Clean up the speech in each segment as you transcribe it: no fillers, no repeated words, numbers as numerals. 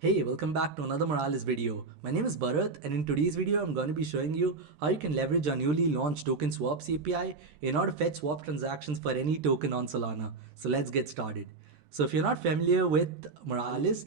Hey, welcome back to another Moralis video. My name is Bharat, and in today's video I'm going to be showing you how you can leverage our newly launched token swaps API in order to fetch swap transactions for any token on Solana. So let's get started. So if you're not familiar with Moralis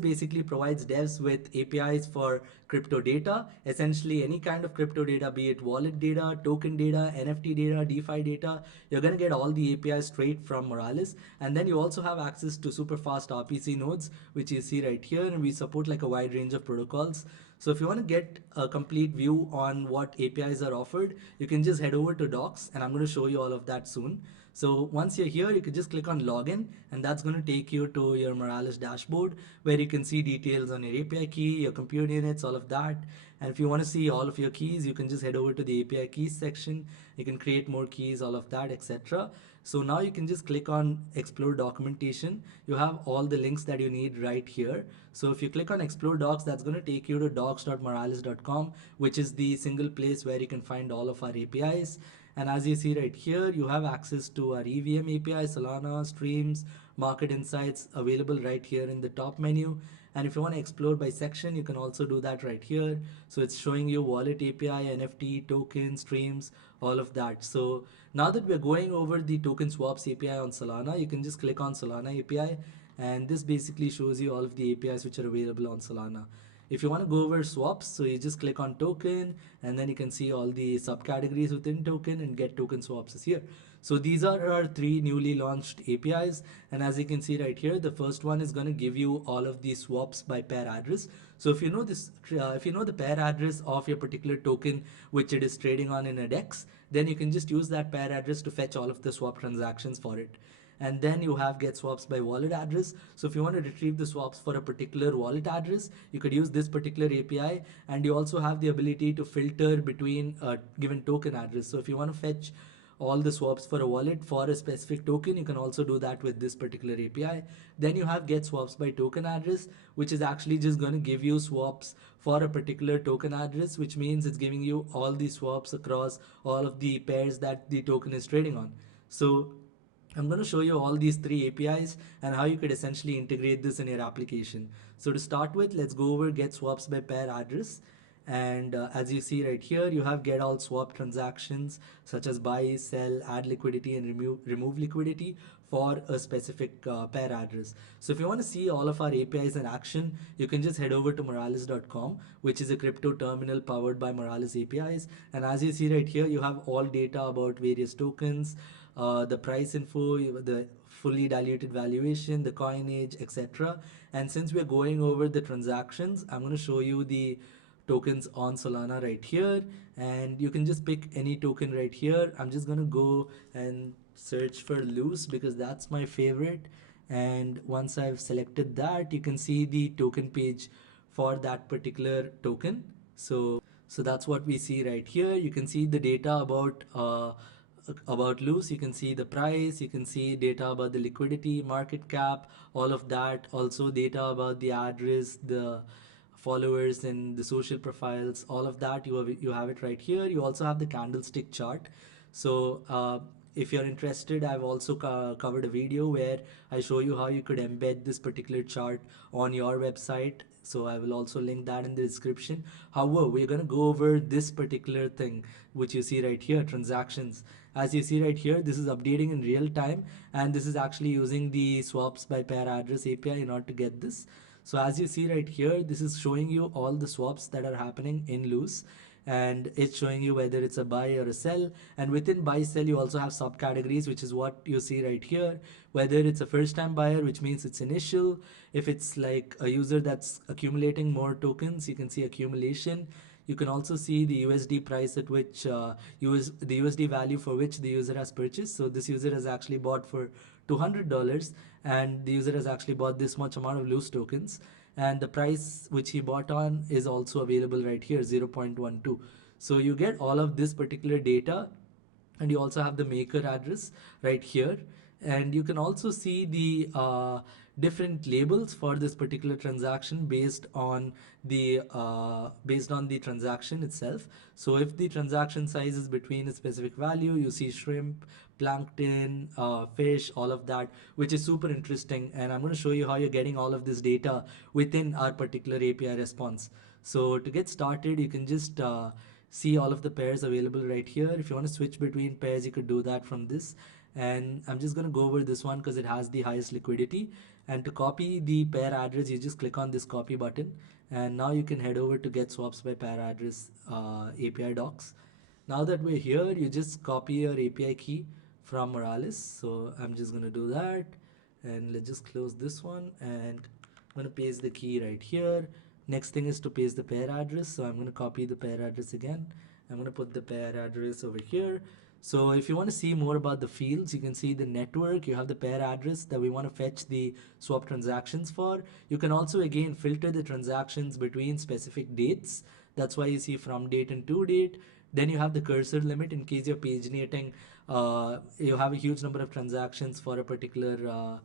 basically provides devs with APIs for crypto data, essentially any kind of crypto data, be it wallet data, token data, NFT data, DeFi data, you're going to get all the APIs straight from Moralis. And then you also have access to super fast RPC nodes, which you see right here, and we support like a wide range of protocols. So if you want to get a complete view on what APIs are offered, you can just head over to docs, and I'm going to show you all of that soon. So once you're here, you can just click on login, and that's going to take you to your Moralis dashboard where you can see details on your API key, your compute units, all of that. And if you want to see all of your keys, you can just head over to the API keys section. You can create more keys, all of that, etc. So now you can just click on explore documentation. You have all the links that you need right here. So if you click on explore docs, that's going to take you to docs.moralis.com, which is the single place where you can find all of our APIs. And as you see right here, you have access to our EVM API, Solana, streams, market insights available right here in the top menu. And if you want to explore by section, you can also do that right here. So it's showing you wallet API, NFT, token, streams, all of that. So now that we're going over the token swaps API on Solana, you can just click on Solana API, and this basically shows you all of the APIs which are available on Solana. If you want to go over swaps, so you just click on token, and then you can see all the subcategories within token, and get token swaps is here. So these are our three newly launched APIs, and as you can see right here, the first one is going to give you all of the swaps by pair address. So if you know this, if you know the pair address of your particular token which it is trading on in a DEX, then you can just use that pair address to fetch all of the swap transactions for it. And then you have get swaps by wallet address. So if you want to retrieve the swaps for a particular wallet address, you could use this particular API, and you also have the ability to filter between a given token address. So if you want to fetch all the swaps for a wallet for a specific token, you can also do that with this particular API. Then you have get swaps by token address, which is actually just going to give you swaps for a particular token address, which means it's giving you all the swaps across all of the pairs that the token is trading on. So I'm going to show you all these three APIs and how you could essentially integrate this in your application. So to start with, let's go over get swaps by pair address. And as you see right here, you have get all swap transactions such as buy, sell, add liquidity, and remove liquidity for a specific pair address. So if you want to see all of our APIs in action, you can just head over to moralis.com, which is a crypto terminal powered by Moralis APIs. And as you see right here, you have all data about various tokens, the price info, the fully diluted valuation, the coinage, etc. And since we're going over the transactions, I'm going to show you the tokens on Solana right here, and you can just pick any token right here. I'm just going to go and search for loose because that's my favorite. And once I've selected that, you can see the token page for that particular token. So that's what we see right here. You can see the data about loose. You can see the price, you can see data about the liquidity, market cap, all of that. Also data about the address, the followers, and the social profiles, all of that. You have it right here. You also have the candlestick chart. So if you're interested, I've also covered a video where I show you how you could embed this particular chart on your website. So I will also link that in the description. However, we're going to go over this particular thing which you see right here, transactions. As you see right here, this is updating in real time, and this is actually using the swaps by pair address API in order to get this. So as you see right here, this is showing you all the swaps that are happening in loose, and it's showing you whether it's a buy or a sell. And within buy sell, you also have subcategories, which is what you see right here, whether it's a first time buyer, which means it's initial. If it's like a user that's accumulating more tokens, you can see accumulation. You can also see the USD price at which the USD value for which the user has purchased. So this user has actually bought for $200, and the user has actually bought this much amount of loose tokens, and the price which he bought on is also available right here, 0.12. So you get all of this particular data, and you also have the maker address right here, and you can also see the different labels for this particular transaction based on the transaction itself. So if the transaction size is between a specific value, you see shrimp, plankton, fish, all of that, which is super interesting. And I'm going to show you how you're getting all of this data within our particular API response. So to get started, you can just see all of the pairs available right here. If you want to switch between pairs, you could do that from this. And I'm just going to go over this one because it has the highest liquidity. And to copy the pair address, you just click on this copy button. And now you can head over to get swaps by pair address API docs. Now that we're here, you just copy your API key from Moralis. So I'm just going to do that. And let's just close this one. And I'm going to paste the key right here. Next thing is to paste the pair address. So I'm going to copy the pair address again. I'm going to put the pair address over here. So if you want to see more about the fields, you can see the network, you have the pair address that we want to fetch the swap transactions for. You can also again filter the transactions between specific dates. That's why you see from date and to date. Then you have the cursor limit in case you're paginating. You have a huge number of transactions for a particular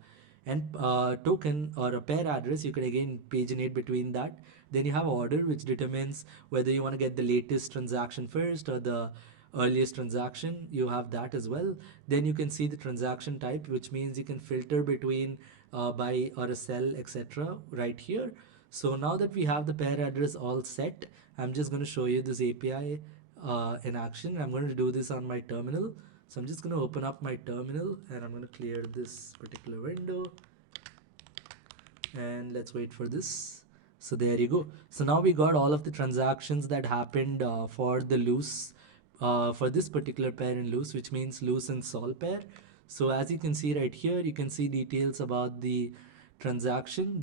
token or a pair address. You could again paginate between that. Then you have order, which determines whether you want to get the latest transaction first or the earliest transaction. You have that as well. Then you can see the transaction type, which means you can filter between buy or a sell, etc. right here. So now that we have the pair address all set, I'm just going to show you this API in action. I'm going to do this on my terminal. So I'm just going to open up my terminal and I'm going to clear this particular window. And let's wait for this. So there you go. So now we got all of the transactions that happened for the loose, for this particular pair in loose, which means loose and sol pair. So as you can see right here, you can see details about the transaction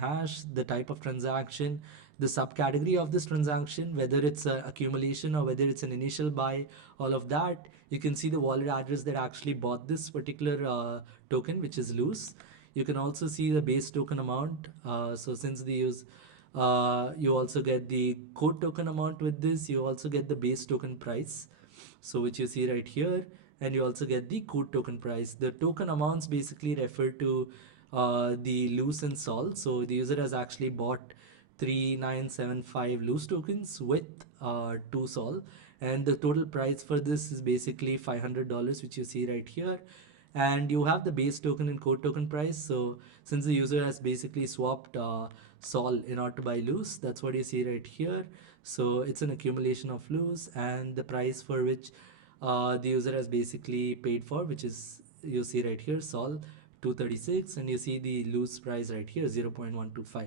hash, the type of transaction, the subcategory of this transaction, whether it's an accumulation or whether it's an initial buy, all of that. You can see the wallet address that actually bought this particular token, which is loose. You can also see the base token amount. So since they use, you also get the code token amount with this. You also get the base token price, so which you see right here, and you also get the code token price. The token amounts basically refer to the loose and sol. So the user has actually bought 3975 loose tokens with 2 sol, and the total price for this is basically $500, which you see right here. And you have the base token and code token price. So since the user has basically swapped sol in order to buy loose, that's what you see right here. So it's an accumulation of loose, and the price for which the user has basically paid for, which is, you see right here, sol 236, and you see the loose price right here, 0.125.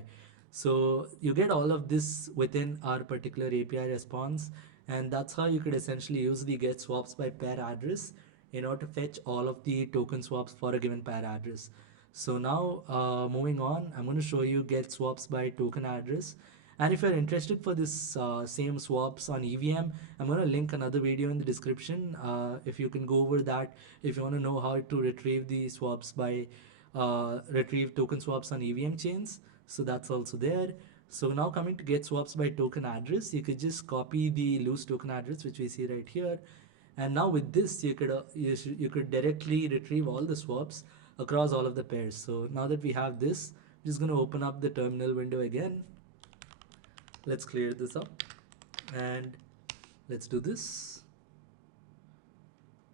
So you get all of this within our particular API response, and that's how you could essentially use the get swaps by pair address in order to fetch all of the token swaps for a given pair address. So now moving on, I'm going to show you get swaps by token address. And if you're interested for this same swaps on EVM, I'm going to link another video in the description. If you can go over that, if you want to know how to retrieve the swaps by retrieve token swaps on EVM chains. So that's also there. So now coming to get swaps by token address, you could just copy the loose token address, which we see right here. And now with this, you could directly retrieve all the swaps across all of the pairs. So now that we have this, I'm just going to open up the terminal window again. Let's clear this up and let's do this.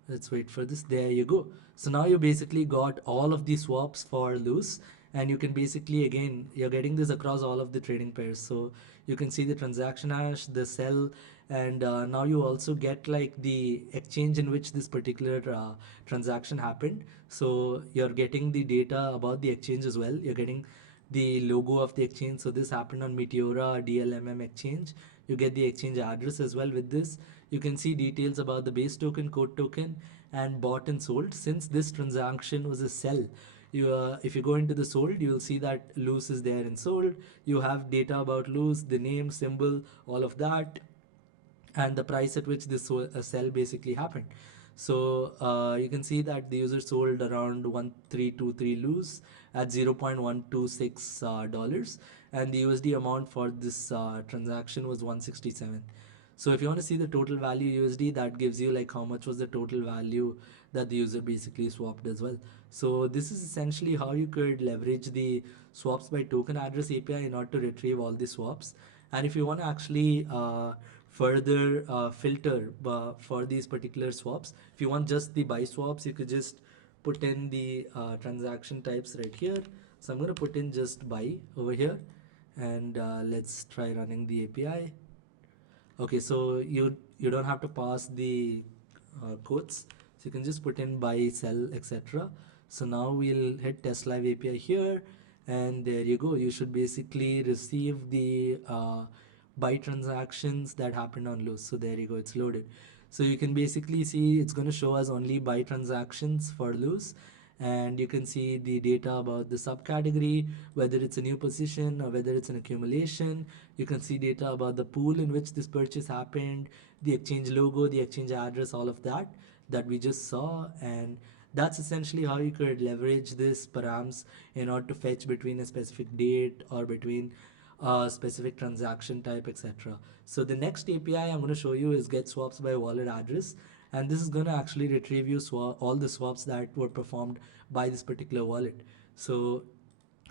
Let's wait for this. There you go. So now you basically got all of the swaps for loose, and you can basically, again, you're getting this across all of the trading pairs. So you can see the transaction hash, the sell, and now you also get like the exchange in which this particular transaction happened. So you're getting the data about the exchange as well. You're getting the logo of the exchange. So this happened on Meteora DLMM exchange. You get the exchange address as well with this. You can see details about the base token, code token, and bought and sold. Since this transaction was a sell, if you go into the sold, you will see that loose is there in sold. You have data about loose, the name, symbol, all of that, and the price at which this sell basically happened. So you can see that the user sold around 1323 loose at $0.126 and the USD amount for this transaction was 167. So if you want to see the total value USD, that gives you like how much was the total value that the user basically swapped as well. So this is essentially how you could leverage the swaps by token address API in order to retrieve all the swaps. And if you want to actually further filter for these particular swaps, if you want just the buy swaps, you could just put in the transaction types right here. So I'm going to put in just buy over here, and let's try running the API. Okay, so you don't have to pass the quotes, so you can just put in buy, sell, etc. So now we'll hit test live API here, and there you go. You should basically receive the buy transactions that happened on loose. So there you go, it's loaded. So you can basically see it's going to show us only buy transactions for loose, and you can see the data about the subcategory, whether it's a new position or whether it's an accumulation. You can see data about the pool in which this purchase happened, the exchange logo, the exchange address, all of that we just saw. And that's essentially how you could leverage this params in order to fetch between a specific date or between a specific transaction type, etc. So the next API I'm going to show you is get swaps by wallet address, and this is going to actually retrieve you all the swaps that were performed by this particular wallet. So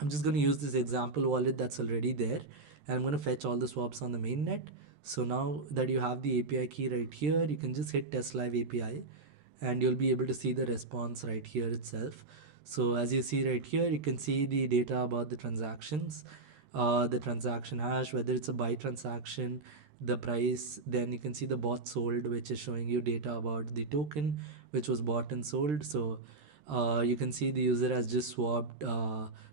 I'm just going to use this example wallet that's already there, and I'm going to fetch all the swaps on the mainnet. So now that you have the API key right here, you can just hit test live API, and you'll be able to see the response right here itself. So as you see right here, you can see the data about the transactions, the transaction hash, whether it's a buy transaction, the price. Then you can see the bought sold, which is showing you data about the token which was bought and sold. So you can see the user has just swapped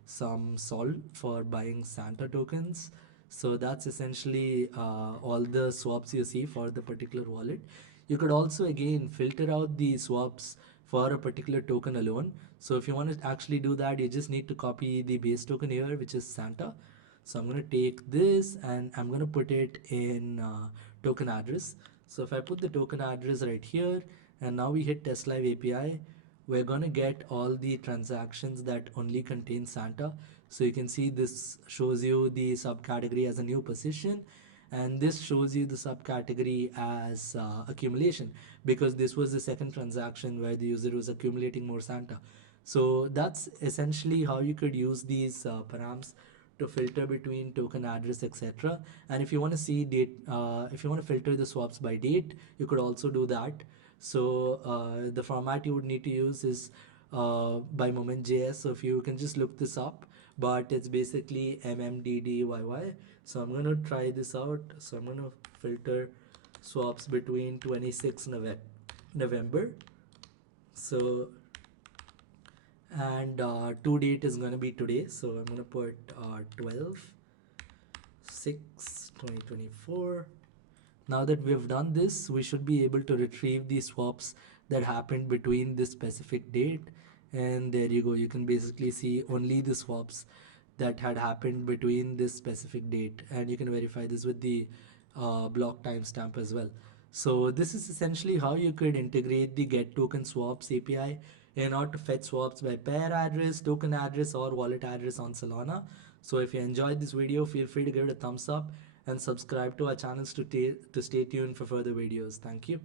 some sol for buying Santa tokens. So that's essentially all the swaps you see for the particular wallet. You could also again filter out the swaps for a particular token alone. So if you want to actually do that, you just need to copy the base token here, which is Santa. So I'm going to take this and I'm going to put it in token address. So if I put the token address right here, and now we hit test live API, we're going to get all the transactions that only contain Santa. So you can see this shows you the subcategory as a new position, and this shows you the subcategory as accumulation, because this was the second transaction where the user was accumulating more Santa. So that's essentially how you could use these params to filter between token address, etc. And if you want to see date, if you want to filter the swaps by date, you could also do that. So the format you would need to use is by moment.js. So if you can just look this up, but it's basically MMDDYY. So I'm going to try this out. So I'm going to filter swaps between 26 November. So, and to date is going to be today. So I'm going to put 12/6/2024. Now that we've done this, we should be able to retrieve the swaps that happened between this specific date. And there you go. You can basically see only the swaps that had happened between this specific date. And you can verify this with the block timestamp as well. So this is essentially how you could integrate the get token swaps API in order to fetch swaps by pair address, token address, or wallet address on Solana. So if you enjoyed this video, feel free to give it a thumbs up and subscribe to our channels to stay tuned for further videos. Thank you.